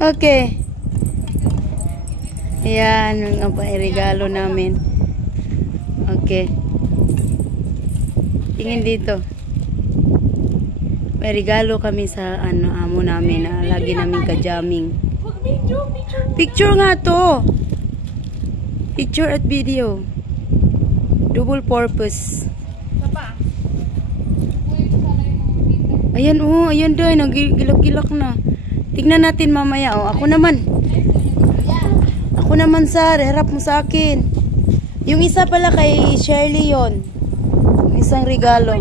Okay. Ayan, ang regalo namin. Okay. Tingin dito. May regalo kami sa amo namin na lagi namin ka-jamming. Picture nga to. Picture at video. Double purpose. Ayan oh, ayan doy, nagilak-gilak na. Tignan natin mamaya oh. Ako naman sir, harap mo sa akin. Yung isa pala kay Shirley yon. Isang regalo.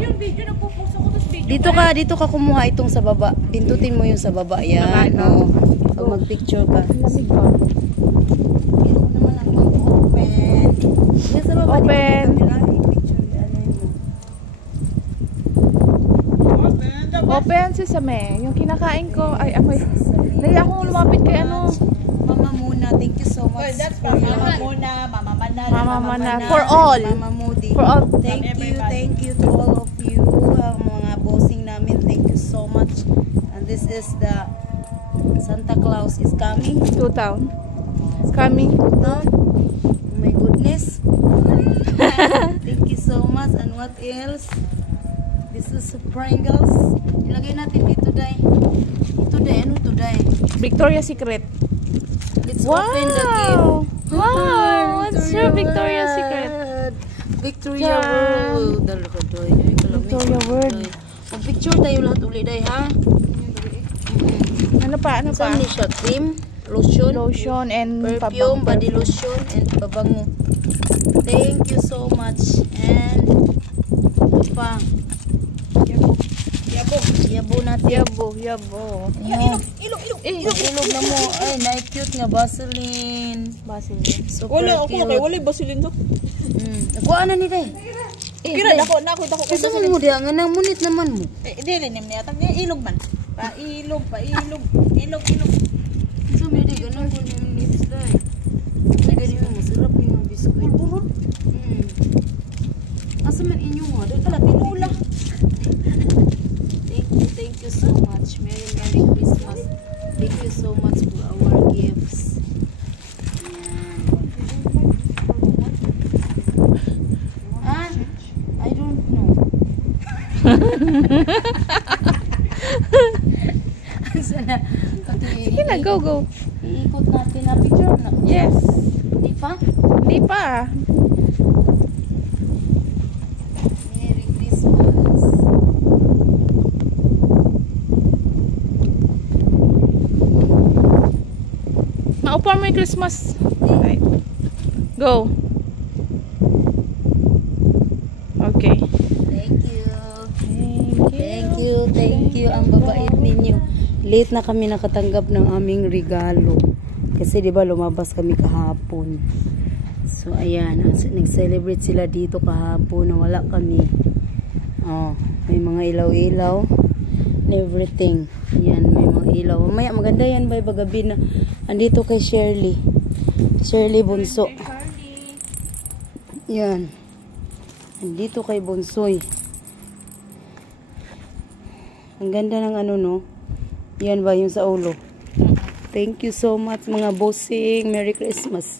Dito ka kumuha itong sa baba. Pindutin mo yung sa baba. Yan. Oo. Pag mag-picture ka. Lamig pa. Ito naman ang mag-open. Yan sa baba. Open. Open si Same. Yung kinakain ko. Ay, amoy. Naiya akong lumapit kay ano. Mama Muna. Thank you so much. That's from Mama Muna. Mama Mana. Mama Mana. For all. Mama Moody. For all. Thank you to all of you. Mga bossing namin. Thank you so much. And this is the Santa Claus is coming. To town. Coming. Oh my goodness. Thank you so much. And what else? This is Pringles. Ilagay natin dito, Day. Ito, Day. Ano ito, Day? Victoria's Secret. Let's open the gift. Wow! What's your Victoria's Secret? Victoria World. Dalawa, Day. Victoria World. Mag-picture tayo lahat uli, Day, ha? Ano pa? Ano pa? Saan ni siya? Cream, lotion, and perfume, body lotion, and pabango. Thank you so much. And pa. Yabo natin. Yabo. Ilog na mo. Ay, na-cute nga. Vaseline. Super cute. Wala Vaseline to. Nakuha na ni Day. Kira, dako. Gusto mo diya nga nang munit naman mo. Dili, niyata. Ilog man. Ilog. So, may di ganun ko niya munit Day. Ay, ganun mo. Masarap yung biskuit. Burot. Asa man inyo mo? Ala, pinula. Thank you so much. Merry Christmas. Thank you so much for our gifts. I don't know. Sige na, go. Iikot natin na picture na. Yes. Di pa? Di pa. Merry Christmas. Maupa mo yung Christmas. Okay. Go. Okay. Thank you. Ang babait ninyo. Late na kami nakatanggap ng aming regalo. Kasi 'di ba lumabas kami kahapon. So ayan, nag-celebrate sila dito kahapon na wala kami. Oh, may mga ilaw-ilaw and everything. Ayan, may mga ilaw. Mamaya maganda yan ba gabi na andito kay Shirley Bunso. Yan. Andito kay Bunsoy. Ang ganda ng ano no. Yan ba yung sa ulo? Thank you so much mga bossing. Merry Christmas.